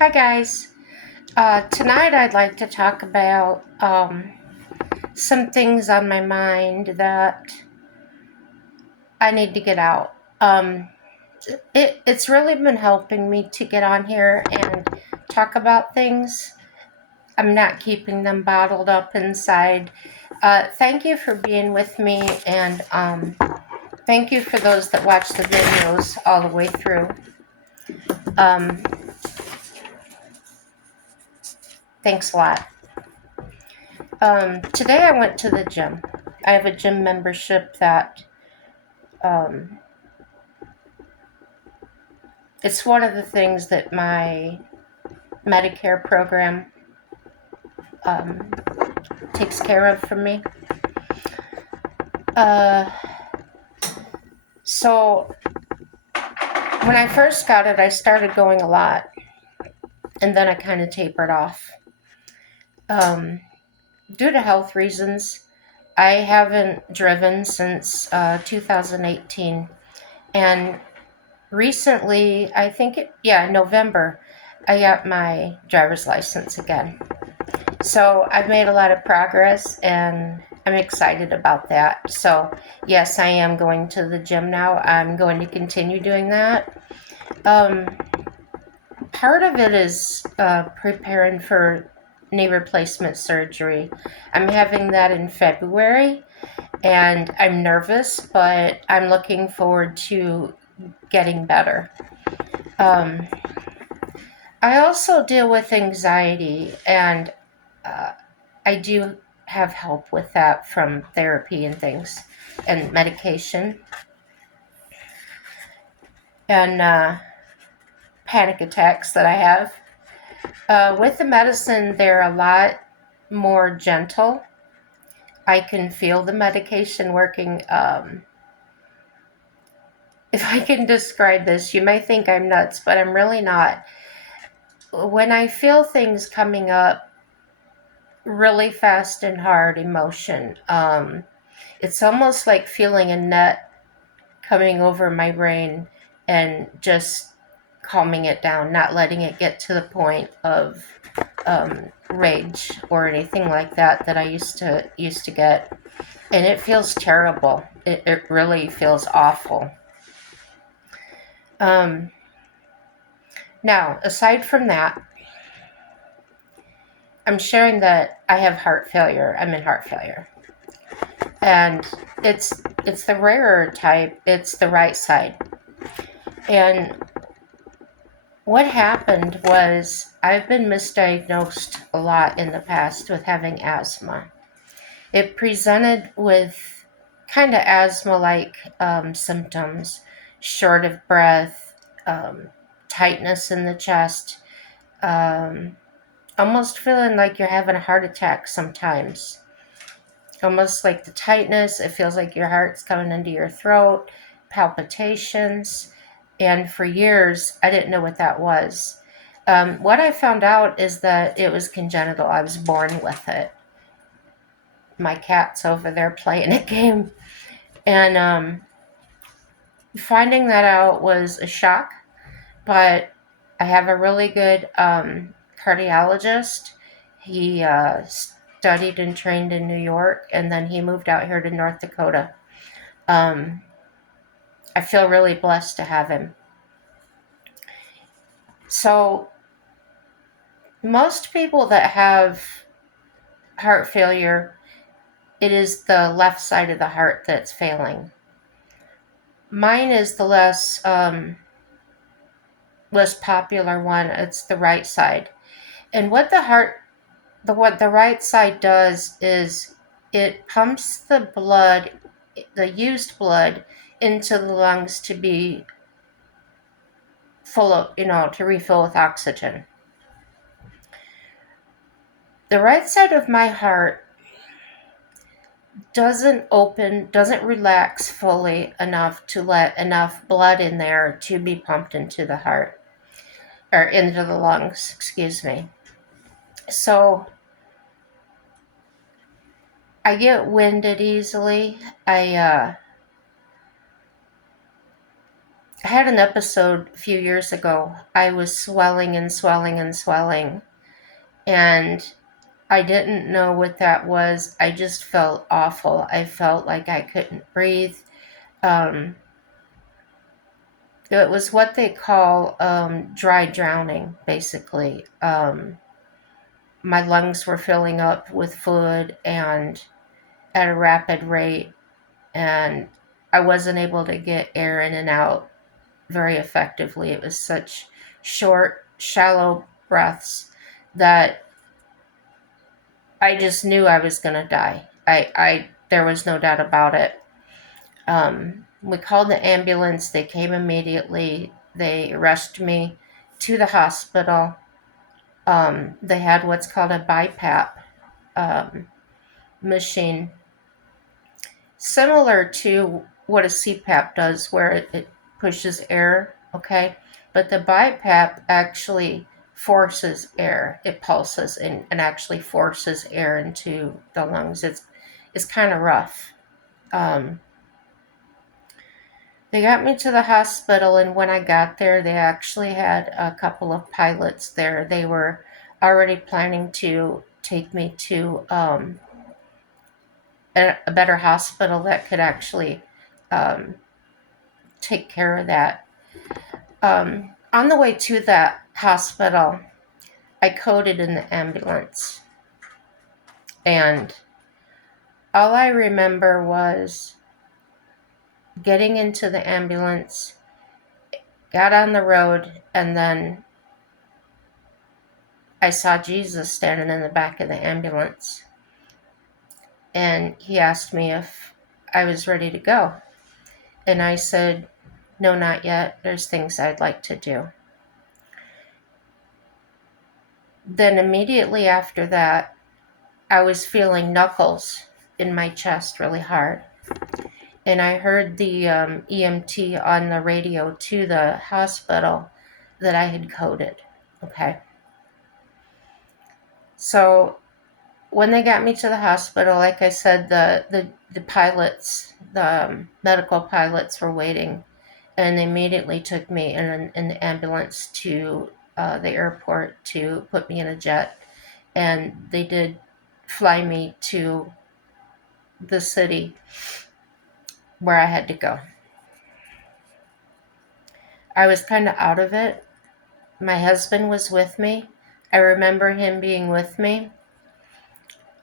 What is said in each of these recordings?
Hi, guys. Tonight I'd like to talk about some things on my mind that I need to get out. It's really been helping me to get on here and talk about things. I'm not keeping them bottled up inside. Thank you for being with me, and thank you for those that watch the videos all the way through. Um, Thanks a lot. Today I went to the gym. I have a gym membership that um, it's one of the things that my Medicare program um, takes care of for me. Uh, so when I first got it, I started going a lot, and then I kind of tapered off. Um, Due to health reasons, I haven't driven since 2018, and recently, I think November, I got my driver's license again. So I've made a lot of progress and I'm excited about that. So, yes, I am going to the gym now. I'm going to continue doing that. Um, Part of it is preparing for knee replacement surgery. I'm having that in February and I'm nervous, but I'm looking forward to getting better. Um, I also deal with anxiety and uh, I do have help with that from therapy and things and medication and panic attacks that I have. With the medicine, they're a lot more gentle. I can feel the medication working. If I can describe this, you may think I'm nuts, but I'm really not. When I feel things coming up really fast and hard, emotion, it's almost like feeling a net coming over my brain and just calming it down, not letting it get to the point of rage or anything like that I used to get, and it feels terrible. It really feels awful. Um, Now, aside from that, I'm sharing that I have heart failure. I'm in heart failure, and it's the rarer type. It's the right side, and what happened was I've been misdiagnosed a lot in the past with having asthma. It presented with kind of asthma like symptoms, short of breath, tightness in the chest, um, almost feeling like you're having a heart attack sometimes. Almost like the tightness, it feels like your heart's coming into your throat, palpitations. And for years, I didn't know what that was. What I found out is that it was congenital. I was born with it. My cat's over there playing a game. And finding that out was a shock, but I have a really good cardiologist. He studied and trained in New York, and then he moved out here to North Dakota. Um, I feel really blessed to have him. So, most people that have heart failure, it is the left side of the heart that's failing. Mine is the less popular one. It's the right side. And what the right side does is it pumps the blood, the used blood, into the lungs to be full of, to refill with oxygen. The right side of my heart doesn't relax fully enough to let enough blood in there to be pumped into the heart or into the lungs, excuse me. So I get winded easily. I had an episode a few years ago. I was swelling and swelling and swelling, and I didn't know what that was. I just felt awful. I felt like I couldn't breathe. Um, it was what they call dry drowning, basically. My lungs were filling up with fluid and at a rapid rate, and I wasn't able to get air in and out very effectively. It was such short, shallow breaths that I just knew I was going to die. There was no doubt about it. We called the ambulance. They came immediately. They rushed me to the hospital. They had what's called a BiPAP um, machine, similar to what a CPAP does, where it pushes air, okay? But the BiPAP actually forces air. It pulses and actually forces air into the lungs. It's kind of rough. Um, they got me to the hospital, and when I got there, they actually had a couple of pilots there. They were already planning to take me to a better hospital that could actually um, take care of that. On the way to that hospital, I coded in the ambulance, and all I remember was getting into the ambulance, got on the road, and then I saw Jesus standing in the back of the ambulance, and he asked me if I was ready to go. And I said, no, not yet. There's things I'd like to do. Then immediately after that, I was feeling knuckles in my chest really hard. And I heard the EMT on the radio to the hospital that I had coded. Okay. So when they got me to the hospital, like I said, the pilots, the medical pilots were waiting, and they immediately took me in the ambulance to the airport to put me in a jet. And they did fly me to the city where I had to go. I was kind of out of it. My husband was with me. I remember him being with me.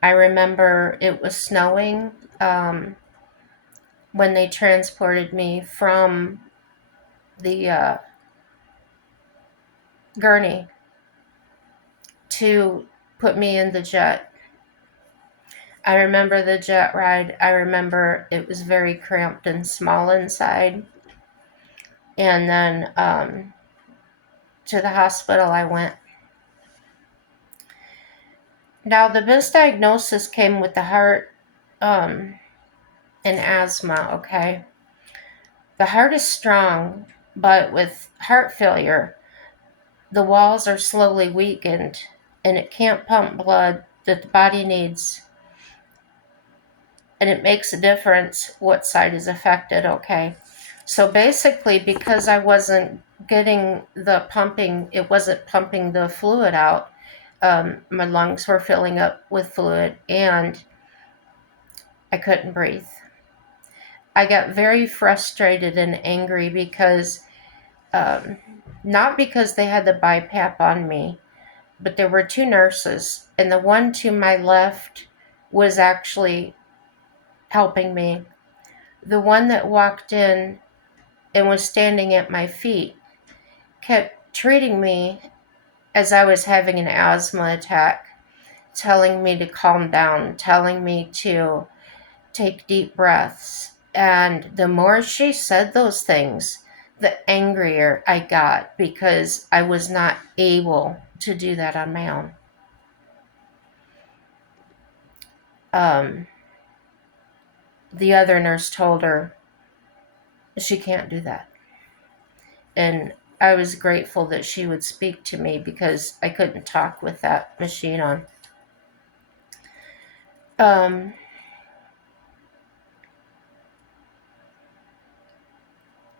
I remember it was snowing when they transported me from the gurney to put me in the jet. I remember the jet ride. I remember it was very cramped and small inside. And then to the hospital I went. Now, the misdiagnosis came with the heart and asthma, okay? The heart is strong, but with heart failure, the walls are slowly weakened and it can't pump blood that the body needs. And it makes a difference what side is affected, okay? So basically, because I wasn't getting the pumping, it wasn't pumping the fluid out, my lungs were filling up with fluid and I couldn't breathe. I got very frustrated and angry because, um, not because they had the BiPAP on me, but there were two nurses, and the one to my left was actually helping me. The one that walked in and was standing at my feet kept treating me as I was having an asthma attack, telling me to calm down, telling me to take deep breaths. And the more she said those things, the angrier I got because I was not able to do that on my own. Um, the other nurse told her she can't do that. And I was grateful that she would speak to me because I couldn't talk with that machine on. Um,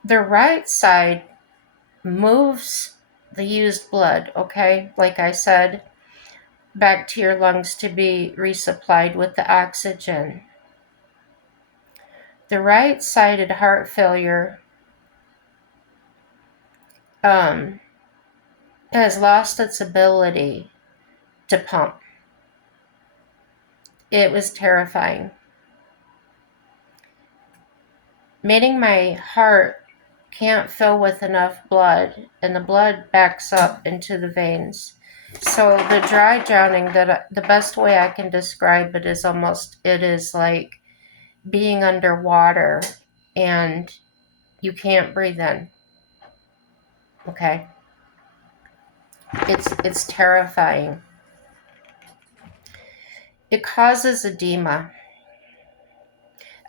The right side moves the used blood, okay? Like I said, back to your lungs to be resupplied with the oxygen. The right-sided heart failure has lost its ability to pump. It was terrifying. Meaning my heart can't fill with enough blood, and the blood backs up into the veins. So the dry drowning, the best way I can describe it is like being underwater and you can't breathe in. Okay? It's terrifying. It causes edema.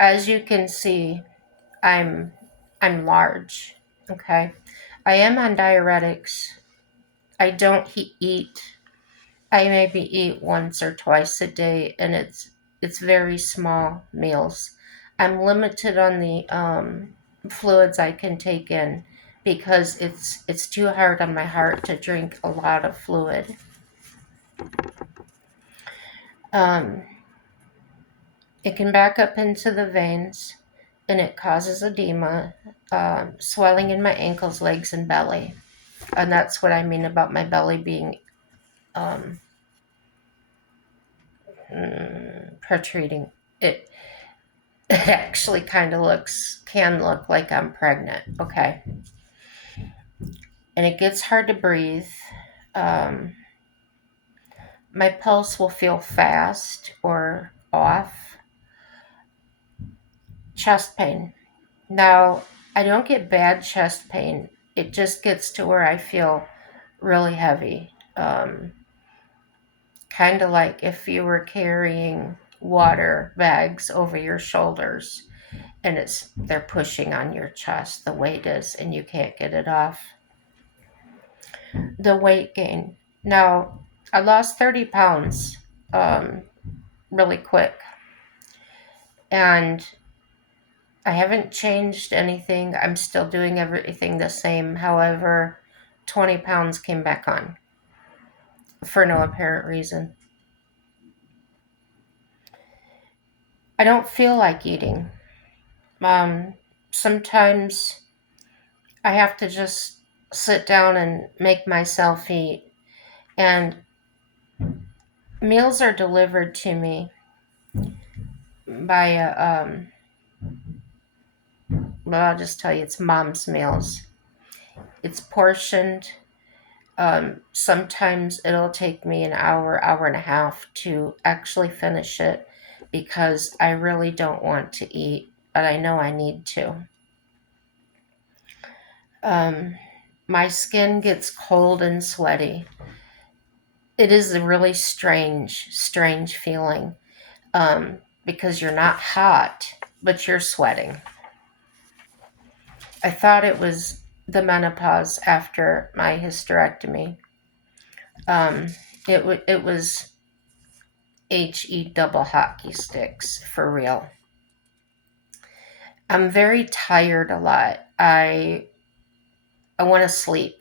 As you can see, I'm large. Okay? I am on diuretics. I don't eat. I maybe eat once or twice a day, and it's very small meals. I'm limited on the fluids I can take in because it's too hard on my heart to drink a lot of fluid. Um, it can back up into the veins, and it causes edema, swelling in my ankles, legs, and belly. And that's what I mean about my belly being um, protruding. It actually kind of can look like I'm pregnant, okay? And it gets hard to breathe. Um, my pulse will feel fast or off. Chest pain. Now, I don't get bad chest pain. It just gets to where I feel really heavy. Kind of like if you were carrying water bags over your shoulders and they're pushing on your chest, the weight is, and you can't get it off. The weight gain. Now, I lost 30 pounds really quick, and I haven't changed anything. I'm still doing everything the same. However, 20 pounds came back on for no apparent reason. I don't feel like eating. Sometimes I have to just sit down and make myself eat. And meals are delivered to me by well, I'll just tell you, it's mom's meals. It's portioned. Sometimes it'll take me an hour, hour and a half to actually finish it because I really don't want to eat, but I know I need to. My skin gets cold and sweaty. It is a really strange feeling because you're not hot, but you're sweating. I thought it was the menopause after my hysterectomy. It was HE double hockey sticks for real. I'm very tired a lot. I want to sleep.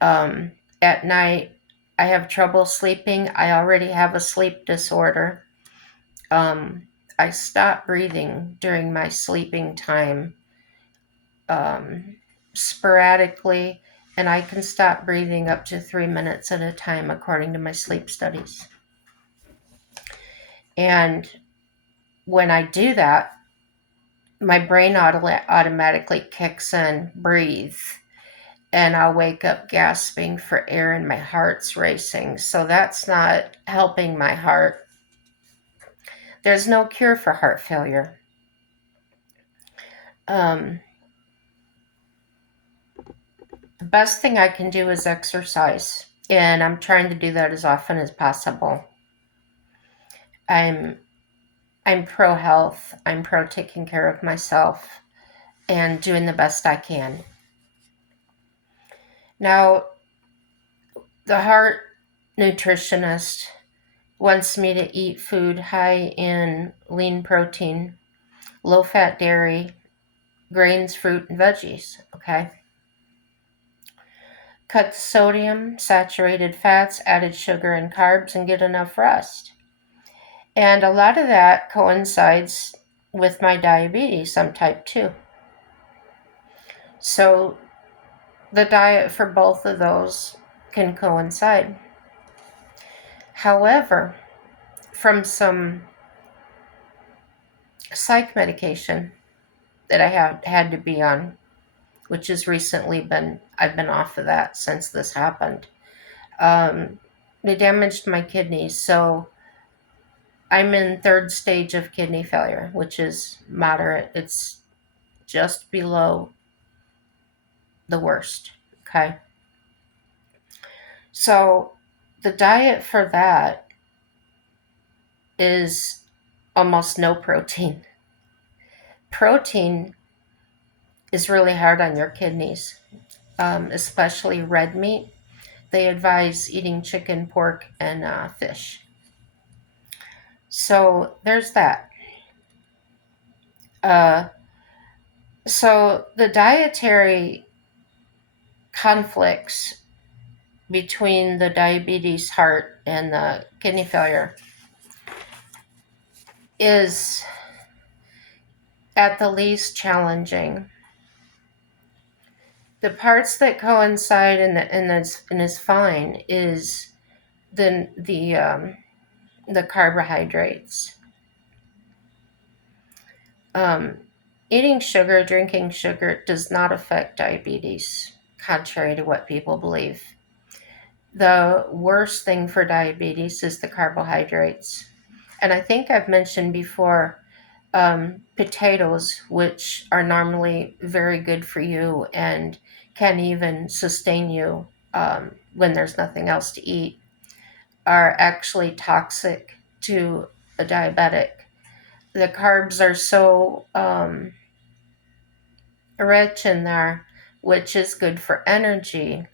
At night, I have trouble sleeping. I already have a sleep disorder. I stop breathing during my sleeping time sporadically, and I can stop breathing up to 3 minutes at a time according to my sleep studies. And when I do that, my brain automatically kicks in, breathe, and I'll wake up gasping for air and my heart's racing. So that's not helping my heart. There's no cure for heart failure. The best thing I can do is exercise, and I'm trying to do that as often as possible. I'm pro health. I'm pro taking care of myself and doing the best I can. Now, the heart nutritionist wants me to eat food high in lean protein, low fat dairy, grains, fruit, and veggies, okay? Cut the sodium, saturated fats, added sugar, and carbs, and get enough rest. And a lot of that coincides with my diabetes. I'm type 2. So the diet for both of those can coincide. However, from some psych medication that I have had to be on, which has recently I've been off of that since this happened. They damaged my kidneys, so I'm in third stage of kidney failure, which is moderate. It's just below the worst. Okay. So the diet for that is almost no protein. Protein is really hard on your kidneys, especially red meat. They advise eating chicken, pork, and fish. So there's that. So the dietary conflicts between the diabetes, heart, and the kidney failure is at the least challenging. The parts that coincide and is fine is the carbohydrates. Eating sugar, drinking sugar does not affect diabetes, contrary to what people believe. The worst thing for diabetes is the carbohydrates. And I think I've mentioned before potatoes, which are normally very good for you and can even sustain you when there's nothing else to eat, are actually toxic to a diabetic. The carbs are so rich in there, which is good for energy.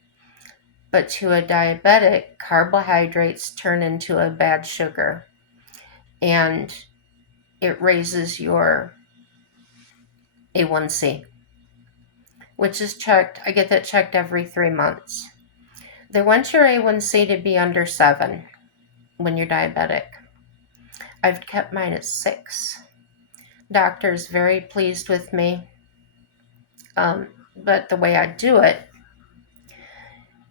But to a diabetic, carbohydrates turn into a bad sugar and it raises your A1C, which is checked. I get that checked every 3 months. They want your A1C to be under 7 when you're diabetic. I've kept mine at 6. Doctor's very pleased with me. But the way I do it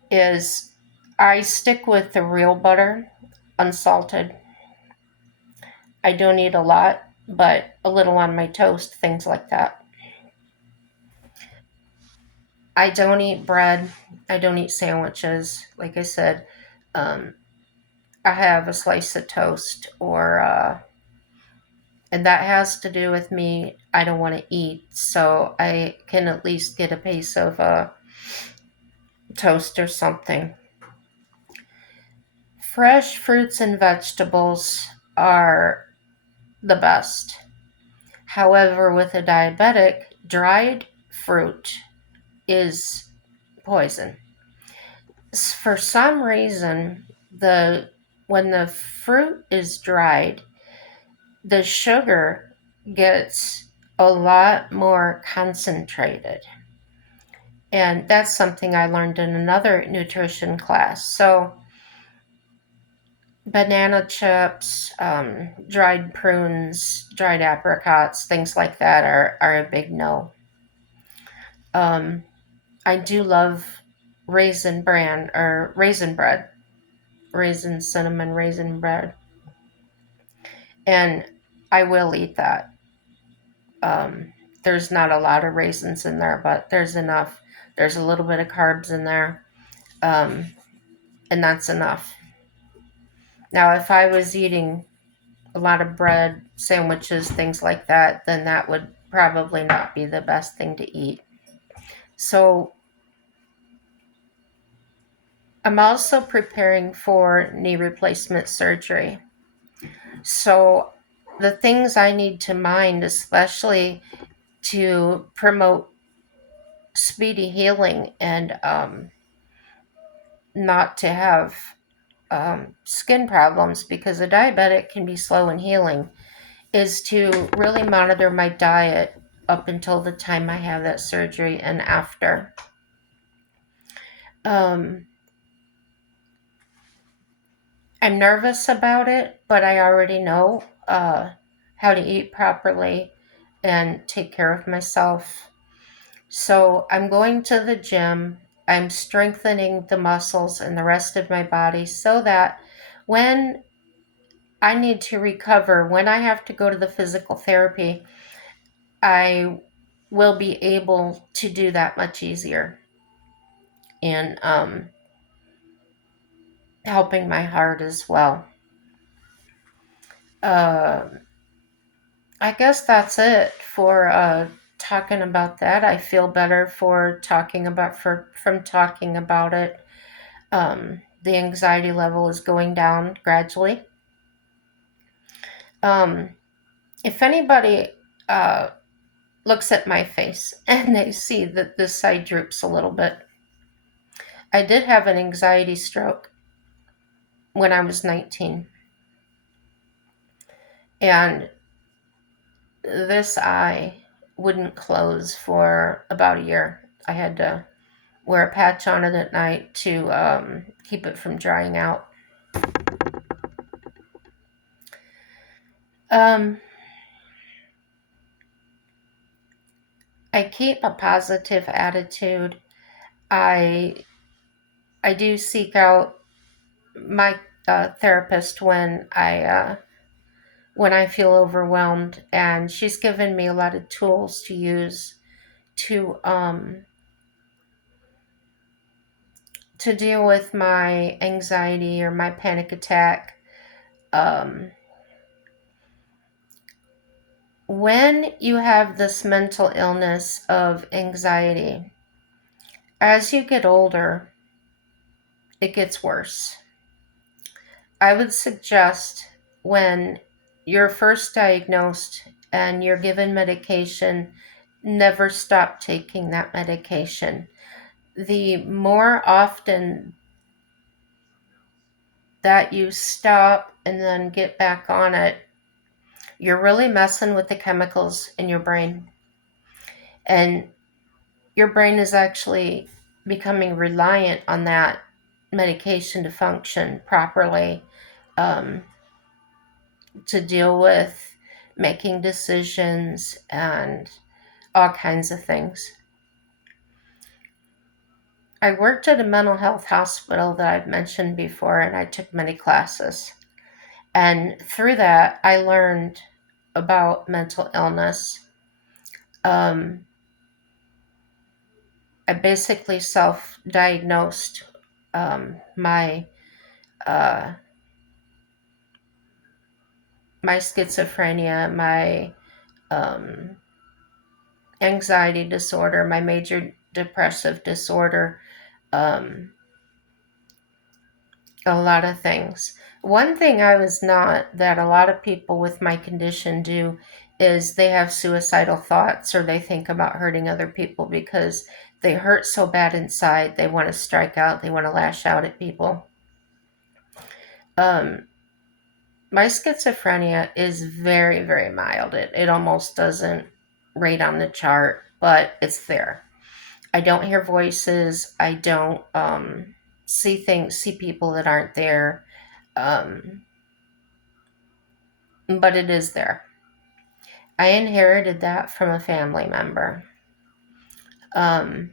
is I stick with the real butter, unsalted. I don't eat a lot, but a little on my toast, things like that. I don't eat bread. I don't eat sandwiches. Like I said, I have a slice of toast and that has to do with me. I don't want to eat, so I can at least get a piece of toast or something. Fresh fruits and vegetables are the best. However, with a diabetic, dried fruit is poison. For some reason, when the fruit is dried, the sugar gets a lot more concentrated. And that's something I learned in another nutrition class. So banana chips, dried prunes, dried apricots, things like that are a big no. I do love raisin bran or raisin bread, raisin cinnamon raisin bread, and I will eat that. There's not a lot of raisins in there, but there's enough. There's a little bit of carbs in there, and that's enough. Now, if I was eating a lot of bread, sandwiches, things like that, then that would probably not be the best thing to eat. So I'm also preparing for knee replacement surgery. So the things I need to mind, especially to promote speedy healing and not to have skin problems, because a diabetic can be slow in healing, is to really monitor my diet up until the time I have that surgery and after. I'm nervous about it, but I already know how to eat properly and take care of myself. So I'm going to the gym. I'm strengthening the muscles and the rest of my body so that when I need to recover, when I have to go to the physical therapy, I will be able to do that much easier. And helping my heart as well. Uh, I guess that's it for talking about that. I feel better for talking about from talking about it. The anxiety level is going down gradually. Um, if anybody uh, looks at my face and they see that this side droops a little bit, I did have an anxiety stroke when I was 19. And this eye wouldn't close for about a year. I had to wear a patch on it at night to keep it from drying out. Um, I keep a positive attitude. I I do seek out my therapist when I feel overwhelmed, and she's given me a lot of tools to use to to deal with my anxiety or my panic attack. Um, when you have this mental illness of anxiety, as you get older, it gets worse. I would suggest when you're first diagnosed and you're given medication, never stop taking that medication. The more often that you stop and then get back on it, you're really messing with the chemicals in your brain. And your brain is actually becoming reliant on that medication to function properly, um, to deal with making decisions and all kinds of things. I worked at a mental health hospital that I've mentioned before, and I took many classes. And through that, I learned about mental illness. Um, I basically self diagnosed my uh, my schizophrenia, my um, anxiety disorder, my major depressive disorder, um, a lot of things. One thing I was not, that a lot of people with my condition do, is they have suicidal thoughts or they think about hurting other people because they hurt so bad inside, they want to strike out, they want to lash out at people. Um, my schizophrenia is very, very mild. It almost doesn't rate on the chart, but it's there. I don't hear voices. I don't see people that aren't there. Um, but it is there. I inherited that from a family member um,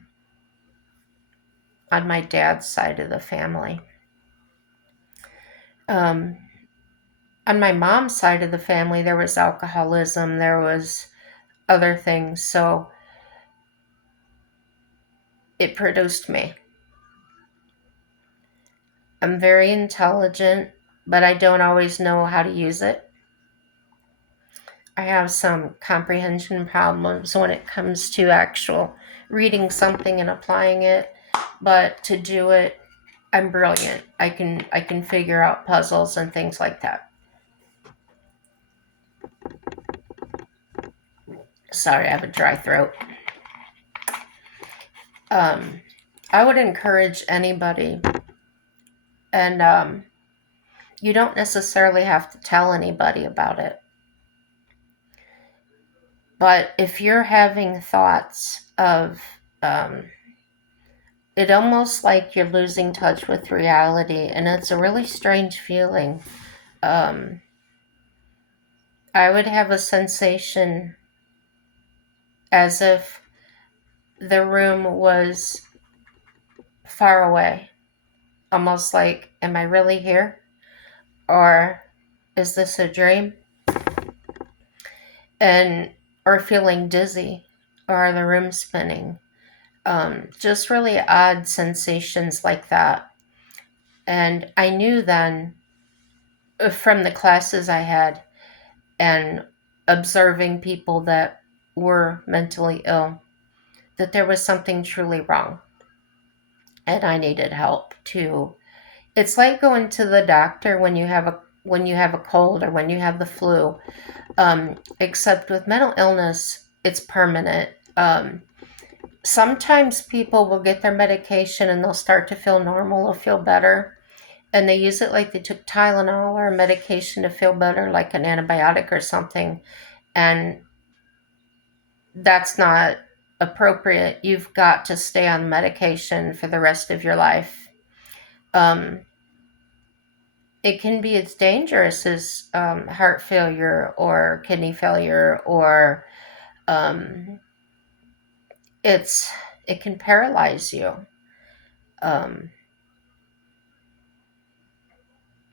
on my dad's side of the family. Um, on my mom's side of the family, there was alcoholism, there was other things, so it produced me. I'm very intelligent, but I don't always know how to use it. I have some comprehension problems when it comes to actual reading something and applying it, but to do it, I'm brilliant. I can figure out puzzles and things like that. Sorry, I have a dry throat. Um, I would encourage anybody, and you don't necessarily have to tell anybody about it. But if you're having thoughts of, it almost like you're losing touch with reality, and it's a really strange feeling. Um, I would have a sensation as if the room was far away, almost like, am I really here? Or is this a dream? And or feeling dizzy, or the room spinning. Just really odd sensations like that. And I knew then from the classes I had and observing people that were mentally ill that there was something truly wrong and I needed help too. It's like going to the doctor when you have a cold or when you have the flu. Except with mental illness, it's permanent. Sometimes people will get their medication and they'll start to feel normal or feel better, and they use it like they took Tylenol or a medication to feel better, like an antibiotic or something, and that's not appropriate. You've got to stay on medication for the rest of your life. Um, it can be as dangerous as heart failure or kidney failure, or um, it's it can paralyze you. Um,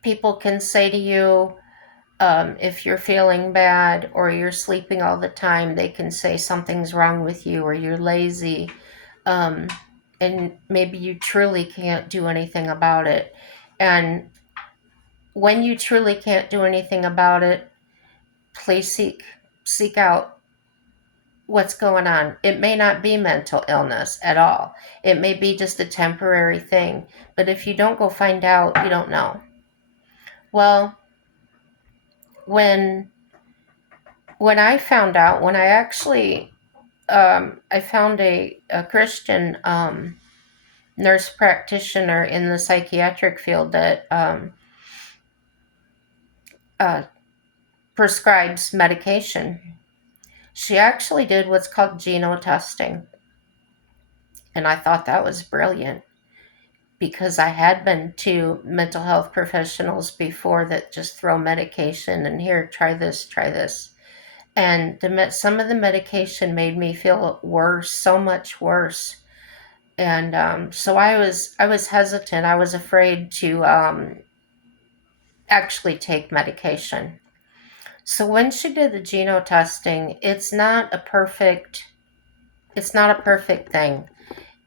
People can say to you, if you're feeling bad or you're sleeping all the time, they can say something's wrong with you or you're lazy. Um, and maybe you truly can't do anything about it. And when you truly can't do anything about it, please seek out what's going on. It may not be mental illness at all. It may be just a temporary thing. But if you don't go find out, you don't know. Well, when I found out, when I actually I found a Christian nurse practitioner in the psychiatric field that uh, prescribes medication. She actually did what's called genotesting. And I thought that was brilliant because I had been to mental health professionals before that just throw medication and here, try this, try this. And some of the medication made me feel worse, so much worse. And so I was hesitant. I was afraid to actually take medication. So when she did the genotesting, it's not a perfect thing.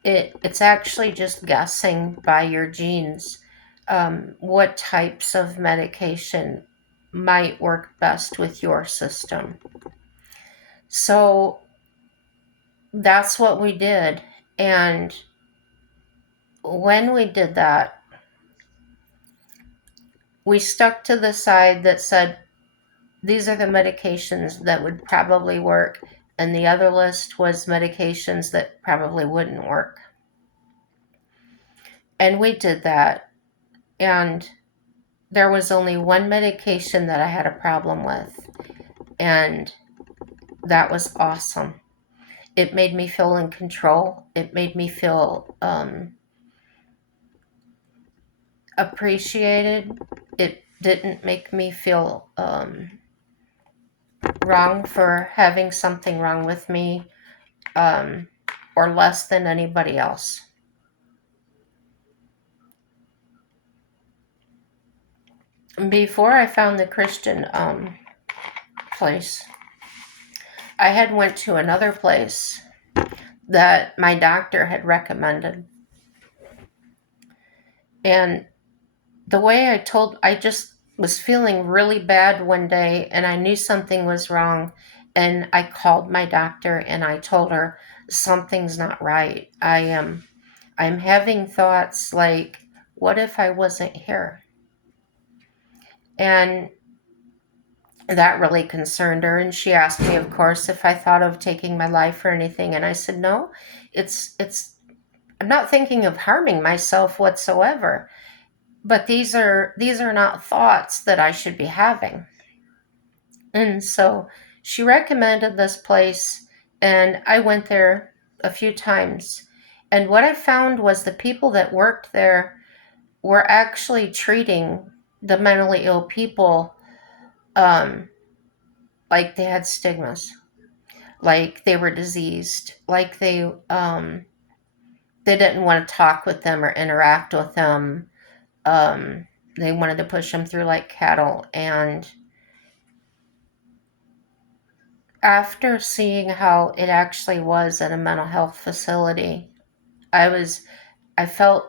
It's actually just guessing by your genes what types of medication might work best with your system. So that's what we did. And when we did that, we stuck to the side that said, these are the medications that would probably work. And the other list was medications that probably wouldn't work. And we did that. And there was only one medication that I had a problem with. And that was awesome. It made me feel in control. It made me feel appreciated. It didn't make me feel wrong for having something wrong with me, or less than anybody else. Before I found the Christian place, I had went to another place that my doctor had recommended. And the way I just was feeling really bad one day and I knew something was wrong. And I called my doctor and I told her, something's not right. I'm having thoughts like, what if I wasn't here? And that really concerned her. And she asked me, of course, if I thought of taking my life or anything. And I said, no, I'm not thinking of harming myself whatsoever. But these are not thoughts that I should be having. And so She recommended this place, and I went there a few times. And what I found was the people that worked there were actually treating the mentally ill people um, like they had stigmas, like they were diseased, like they didn't want to talk with them or interact with them. Um, they wanted to push them through like cattle. And after seeing how it actually was at a mental health facility, I was I felt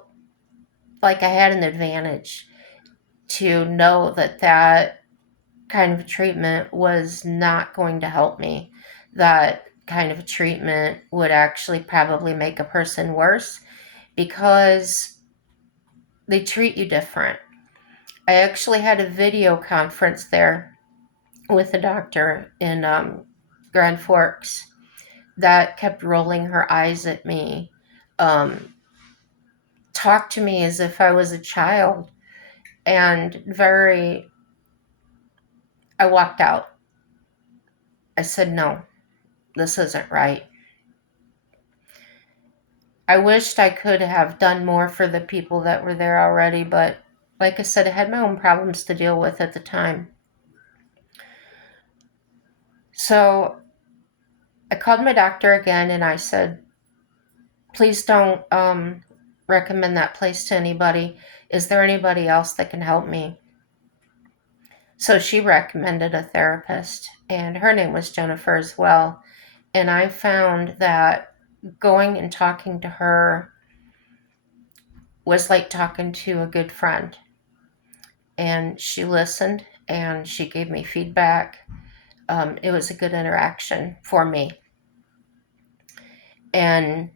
like I had an advantage to know that that kind of treatment was not going to help me. That kind of treatment would actually probably make a person worse because they treat you different. I actually had a video conference there with a doctor in Grand Forks that kept rolling her eyes at me, um, talked to me as if I was a child, and I walked out. I said, no, this isn't right. I wished I could have done more for the people that were there already, but like I said, I had my own problems to deal with at the time. So I called my doctor again and I said, please don't recommend that place to anybody. Is there anybody else that can help me? So she recommended a therapist, and her name was Jennifer as well. And I found that going and talking to her was like talking to a good friend. And she listened and she gave me feedback. It was a good interaction for me. And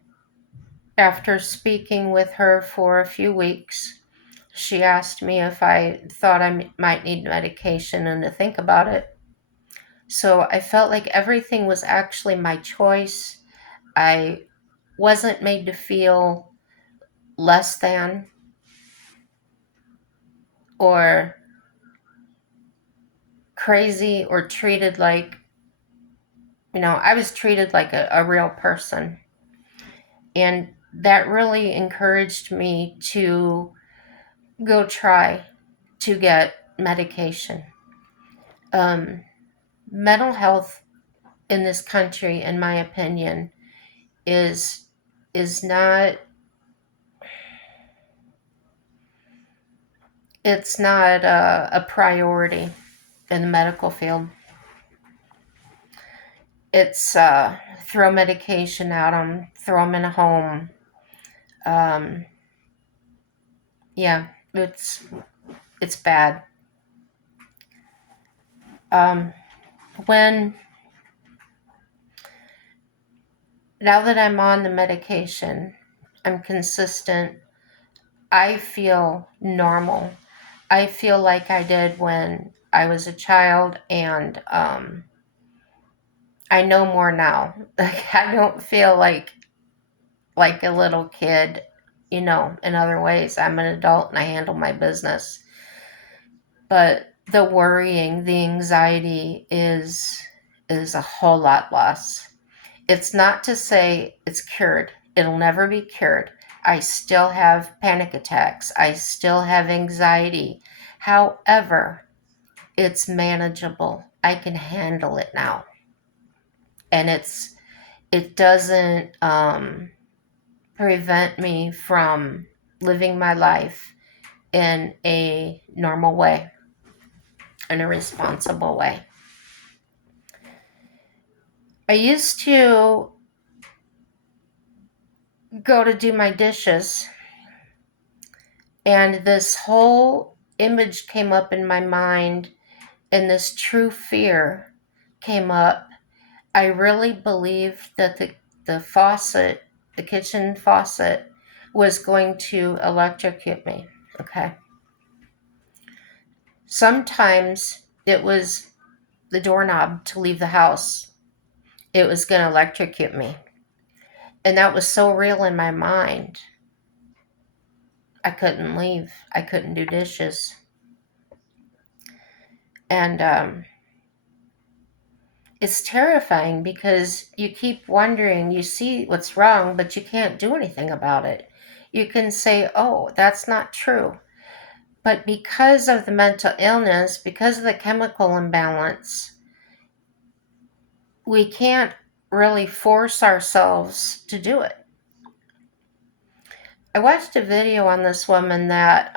after speaking with her for a few weeks, she asked me if I thought I might need medication and to think about it. So I felt like everything was actually my choice. I wasn't made to feel less than or crazy or treated like, I was treated like a real person. And that really encouraged me to go try to get medication. Um, Mental health in this country, in my opinion, is is not it's not a priority in the medical field. It's throw medication at them, throw them in a home. Um, yeah, it's bad. Um, when Now that I'm on the medication, I'm consistent. I feel normal. I feel like I did when I was a child, and I know more now. Like I don't feel like a little kid, in other ways. I'm an adult and I handle my business. But the worrying, the anxiety is a whole lot less. It's not to say it's cured. It'll never be cured. I still have panic attacks. I still have anxiety. However, it's manageable. I can handle it now. And it doesn't prevent me from living my life in a normal way, in a responsible way. I used to go to do my dishes, and this whole image came up in my mind, and this true fear came up. I really believed that the faucet, the kitchen faucet, was going to electrocute me. Okay. Sometimes it was the doorknob to leave the house. It was going to electrocute me. And that was so real in my mind. I couldn't leave. I couldn't do dishes. And It's terrifying because you keep wondering, you see what's wrong, but you can't do anything about it. You can say, oh, that's not true. But because of the mental illness, because of the chemical imbalance, we can't really force ourselves to do it. I watched a video on this woman that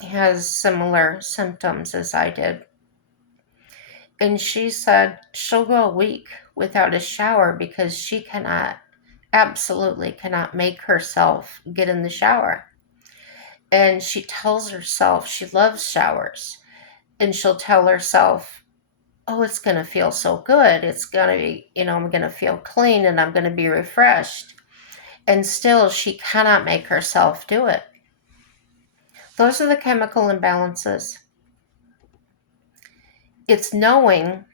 has similar symptoms as I did. And she said she'll go a week without a shower because she absolutely cannot make herself get in the shower. And she tells herself she loves showers. And she'll tell herself, oh, it's going to feel so good. It's going to be, I'm going to feel clean and I'm going to be refreshed. And still, she cannot make herself do it. Those are the chemical imbalances. It's knowing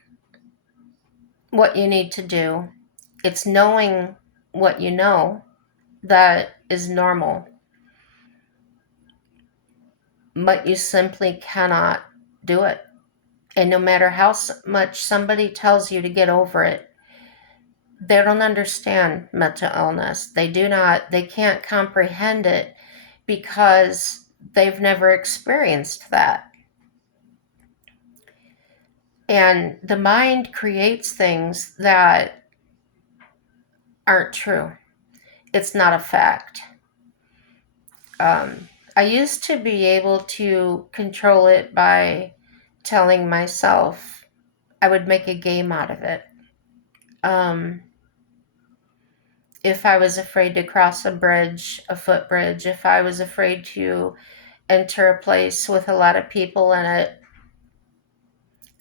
what you need to do. It's knowing what you know that is normal, but you simply cannot do it. And no matter how much somebody tells you to get over it, they don't understand mental illness. They can't comprehend it because they've never experienced that. And the mind creates things that aren't true. It's not a fact. I used to be able to control it by telling myself I would make a game out of it. If I was afraid to cross a footbridge, if I was afraid to enter a place with a lot of people in it,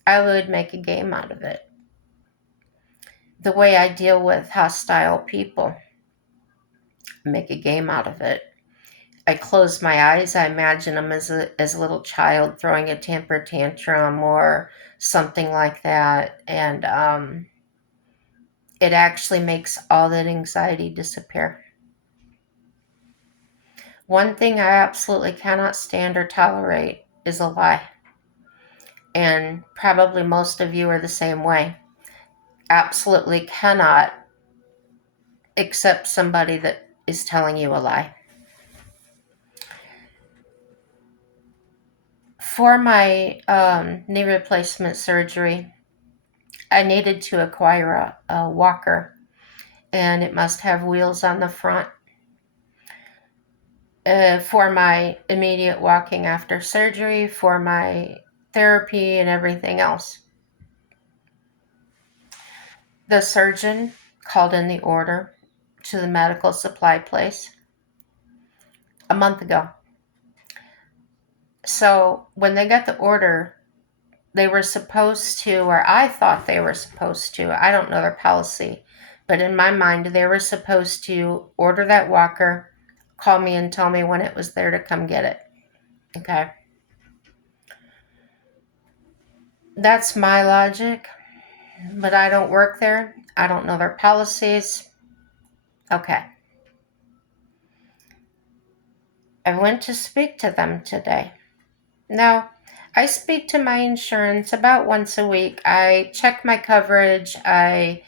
I would make a game out of it. The way I deal with hostile people, make a game out of it. I close my eyes, I imagine them as a little child throwing a temper tantrum or something like that. And it actually makes all that anxiety disappear. One thing I absolutely cannot stand or tolerate is a lie. And probably most of you are the same way. Absolutely cannot accept somebody that is telling you a lie. For my knee replacement surgery, I needed to acquire a walker, and it must have wheels on the front. For my immediate walking after surgery, for my therapy, and everything else. The surgeon called in the order to the medical supply place a month ago. So when they got the order, they were supposed to, or I thought they were supposed to, I don't know their policy, but in my mind, they were supposed to order that walker, call me and tell me when it was there to come get it. Okay. That's my logic, but I don't work there. I don't know their policies. Okay. I went to speak to them today. Now, I speak to my insurance about once a week. I check my coverage. I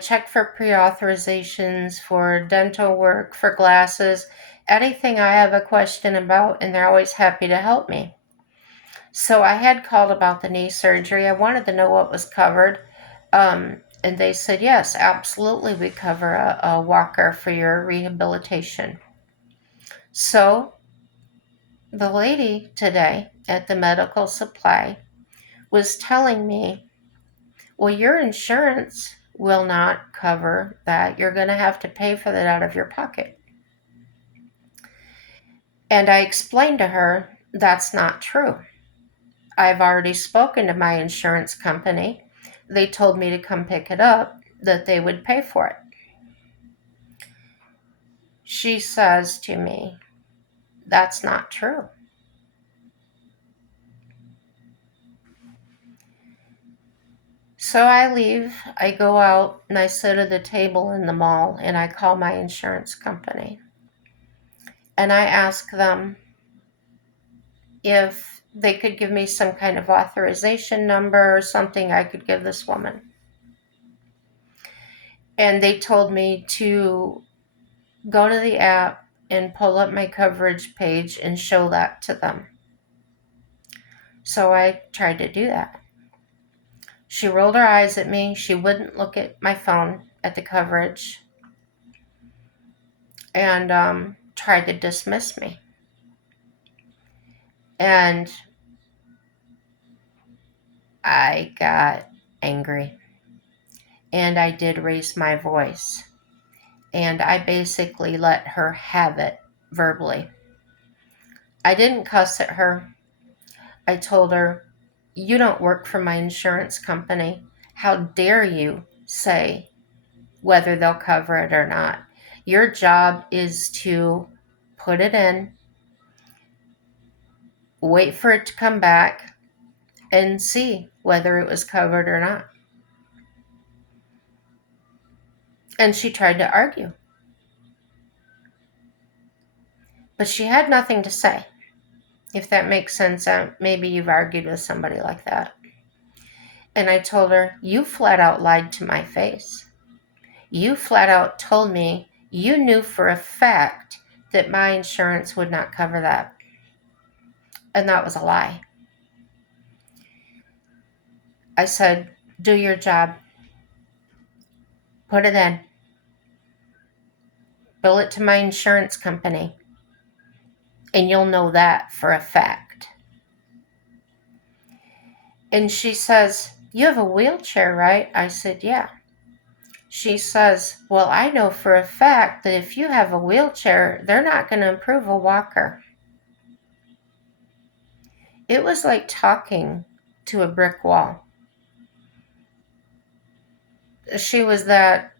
check for pre-authorizations, for dental work, for glasses, anything I have a question about, and they're always happy to help me. So I had called about the knee surgery. I wanted to know what was covered. And they said, yes, absolutely, we cover a walker for your rehabilitation. So the lady today at the medical supply was telling me, well, your insurance will not cover that. You're going to have to pay for that out of your pocket. And I explained to her that's not true. I've already spoken to my insurance company. They told me to come pick it up, that they would pay for it. She says to me, that's not true. So I leave, I go out, and I sit at a table in the mall, and I call my insurance company. And I ask them if they could give me some kind of authorization number or something I could give this woman. And they told me to go to the app and pull up my coverage page and show that to them. So I tried to do that. She rolled her eyes at me. She wouldn't look at my phone at the coverage and tried to dismiss me. And I got angry. And I did raise my voice. And I basically let her have it verbally. I didn't cuss at her. I told her, "You don't work for my insurance company. How dare you say whether they'll cover it or not? Your job is to put it in, wait for it to come back, and see whether it was covered or not." And she tried to argue. But she had nothing to say. If that makes sense, maybe you've argued with somebody like that. And I told her, "You flat out lied to my face. You flat out told me you knew for a fact that my insurance would not cover that." And that was a lie. I said, "Do your job. Put it in. Bill it to my insurance company. And you'll know that for a fact." And she says, "You have a wheelchair, right?" I said, "Yeah." She says, "Well, I know for a fact that if you have a wheelchair, they're not going to approve a walker." It was like talking to a brick wall. She was that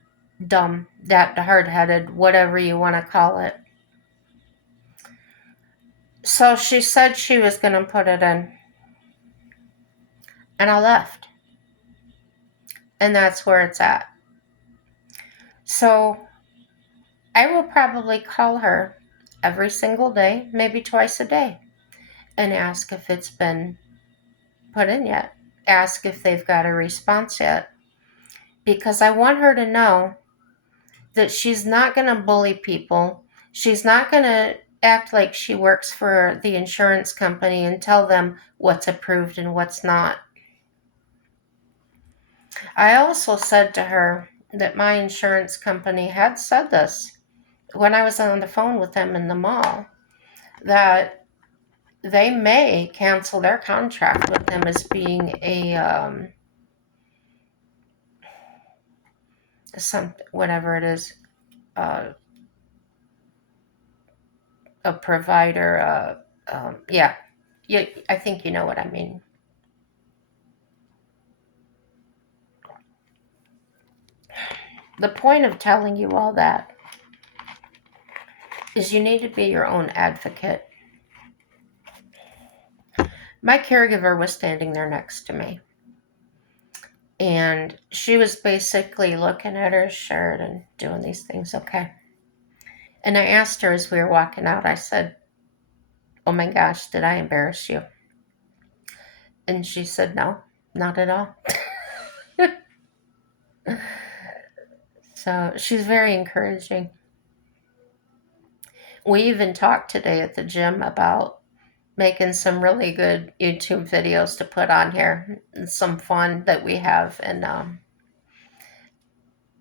dumb, that hard-headed, whatever you want to call it. So she said she was going to put it in. And I left. And that's where it's at. So I will probably call her every single day, maybe twice a day, and ask if it's been put in yet. Ask if they've got a response yet. Because I want her to know that she's not going to bully people. She's not going to act like she works for the insurance company and tell them what's approved and what's not. I also said to her that my insurance company had said this when I was on the phone with them in the mall, that they may cancel their contract with them as being whatever it is, a provider. Yeah, I think you know what I mean. The point of telling you all that is you need to be your own advocate. My caregiver was standing there next to me, and she was basically looking at her shirt and doing these things. Okay. And I asked her as we were walking out, I said, "Oh my gosh, did I embarrass you?" And she said, "No, not at all." So she's very encouraging. We even talked today at the gym about making some really good YouTube videos to put on here, and some fun that we have. And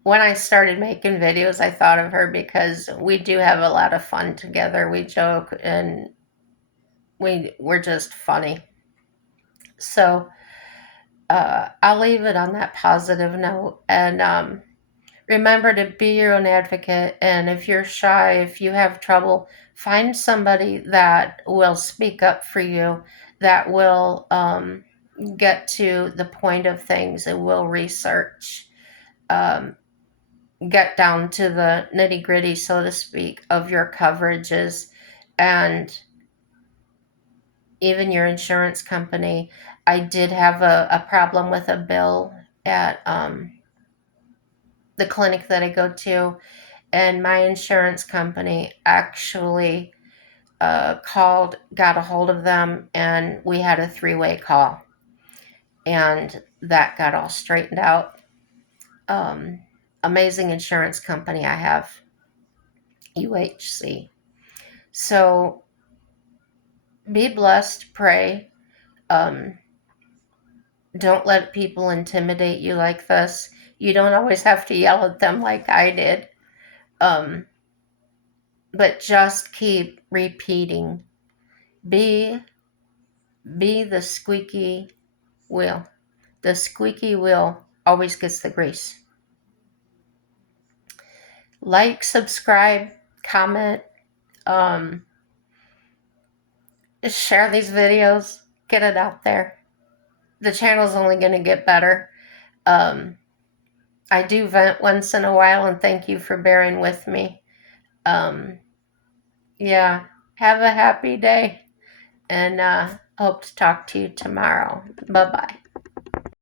when I started making videos, I thought of her because we do have a lot of fun together. We joke and we're just funny. So I'll leave it on that positive note. And remember to be your own advocate. And if you're shy, if you have trouble, find somebody that will speak up for you, that will get to the point of things, and will research, um, get down to the nitty gritty, so to speak, of your coverages and even your insurance company. I did have a problem with a bill at the clinic that I go to, and my insurance company actually got a hold of them, and we had a three-way call, and that got all straightened out. Amazing insurance company I have, UHC. So be blessed, pray. Um, don't let people intimidate you like this. You don't always have to yell at them like I did. But just keep repeating. Be the squeaky wheel. The squeaky wheel always gets the grease. Like, subscribe, comment, share these videos, get it out there. The channel's only going to get better. I do vent once in a while, and thank you for bearing with me. Yeah, have a happy day, and hope to talk to you tomorrow. Bye-bye.